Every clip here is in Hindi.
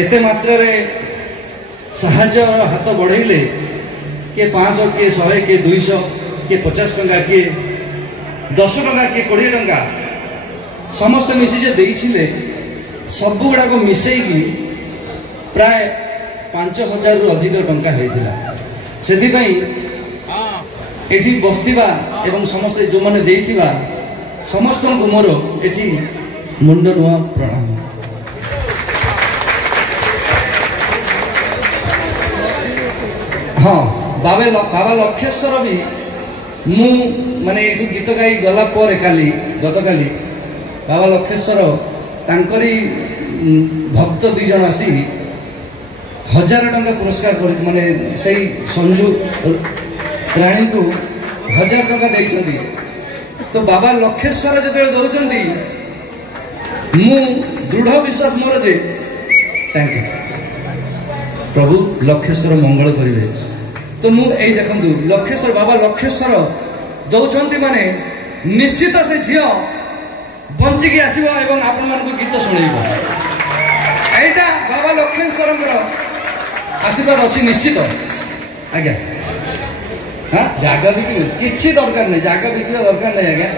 एते मात्रा रे साहाଯ୍ୟ हाथ बढ़ेले किए 500 किए 100 किए 200 किए 50 टंका किए 10 टंका किए 20 टंका समस्त मिसी जे देइछिले सब गुड़ा को मिसेई प्राय 5000 रु अधिक टंका होइतिला सेति पई एठी बस्तिबा एवं समस्त जो माने देइथिबा समस्त को मोर एठी मुंड नुआ प्रणाम। हाँ बाबा लक्षेश्वर भी मु माने एठू गीत गाई गला पर काली गतकाली बाबा लक्षेश्वर तांकरी भक्त दुई जन आसी 1000 टंका पुरस्कार कर माने सही संजू राणी को 1000 टंका देइछंती। तो बाबा लक्षेश्वर जते दउछंती मु दृढ़ विश्वास मोर जे थैंक यू प्रभु लक्षेश्वर मंगल करिवे। तो मु एई देखंतु लक्षेश्वर बाबा लक्षेश्वर दउछंती माने निश्चित से झियो बंची के आसीबो एवं आपन मन को गीत सुनेइबो एटा बाबा लक्षेश्वर आशीर्वाद अच्छी निश्चित आज्ञा। हाँ जागा बिक किसी दरकार नहीं जागा बिकवा दरकार नहीं आज्ञा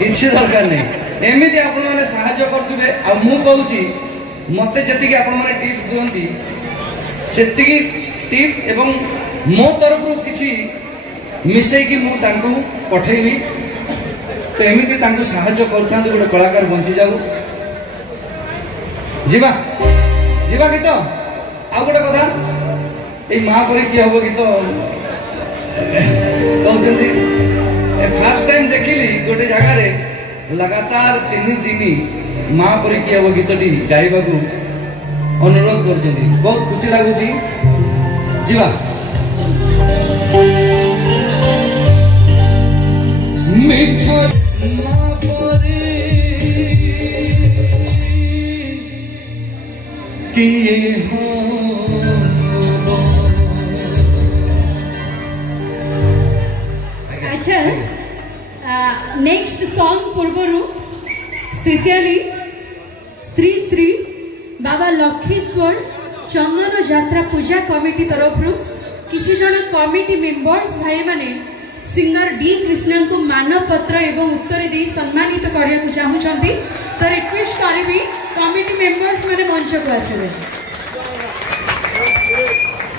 किसी दरकार नहीं एमती आपण मैंने साहाय्य करुवे आ मु कहूँ मत जी आपण मैंने टिप्स दिखती से टिप्स एवं मो तरफ किसी मिसेकी मुझे पठेबी तो एमती साहाय्य कर गोटे कलाकार बंची जाऊ जीवा जीवा गीत आ गोटे कथा ये महापरी किए हम गीत कहते फास्ट टाइम देखिली गोटे जगार लगातार 3 दिन महापरी किए हम गीत गाइबा अनुरोध कर बहुत खुशी लगुच जीवा अच्छा नेक्स्ट सॉन्ग पूर्वरु स्पेशली श्री श्री बाबा लक्षेश्वर चंदन यात्रा पूजा कमिटी तरफ किसी जन कमिटी मेंबर्स भाई माने सिंगर डी कृष्णा को मानपत्र एवं उत्तर दे सम्मानित करने को चाहूँगी तो रिक्वेस्ट करी कमिटी मेंबर्स माने मंच को आसवे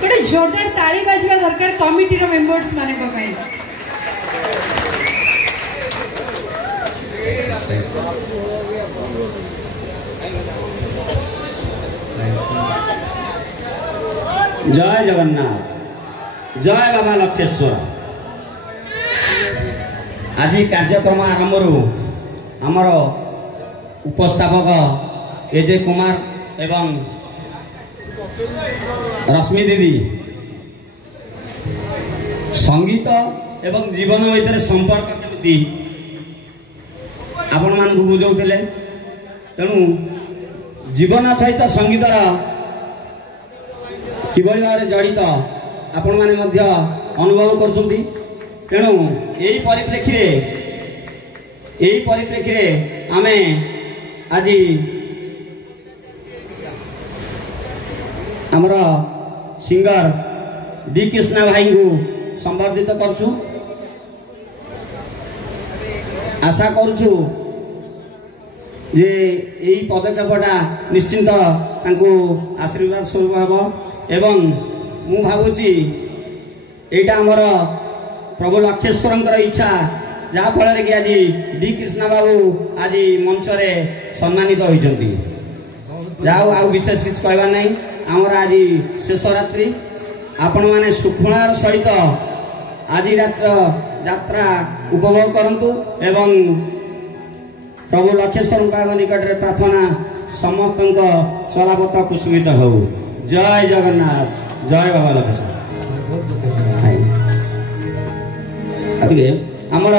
गोटे जोरदार ताली बाजवा दरकार कमिटी रो मेंबर्स माने को भाई जय जगन्नाथ जय बाबा लक्षेश्वर। आज कार्यक्रम आरंभ आमर उपस्थापक एजे कुमार एवं रश्मि दीदी संगीत एवं जीवन भीतर संपर्क केमती आपण मान को बुझाउले तेणु जीवन सहित संगीतर किभली भाव जड़ित आपण माने मध्य अनुभव करछुंती। तेणु यही परिप्रेक्षी रे आमे आज आमर सिंगर डी कृष्णा भाई को संबर्धित करछु। आशा करुछु जे यही पदक्षेपटा निश्चिंत तांको आशीर्वाद स्वरूप हेब एवं मु भावुची एटा आमर प्रभु लक्षेश्वर इच्छा जहाँ फल कि आज डी कृष्णा बाबू आज मंच रे सम्मानित होइछंती जाओ आ विशेष किछ कहबा नहीं आमर आज शेष रात्रि आपण माने सुखुणार सहित आज रात्र यात्रा उपभोग करंतु एवं प्रभु लक्षेश्वर निकट रे प्रार्थना समस्त चलापथ कुसुमित हो। जय जगन्नाथ जय बाबा लक्षेश्वर। अभी आमर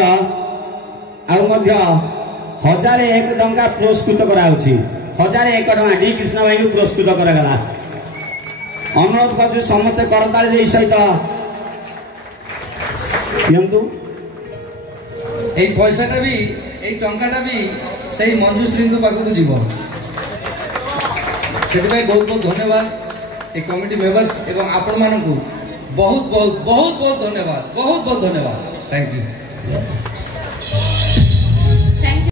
आ1,001 टंका पुरस्कृत कराउछि 1,001 टंका डी कृष्ण भाई को पुरस्कृत करागला। अनुरोध कर समस्त करताली सहित पैसाटा भी टंकाटा भी सही मंजुश्री पाखक जीव से बहुत बहुत धन्यवाद ए कमिटी मेंबर्स एवं आपण मानकू बहुत बहुत बहुत बहुत धन्यवाद बहुत बहुत धन्यवाद थैंक यू।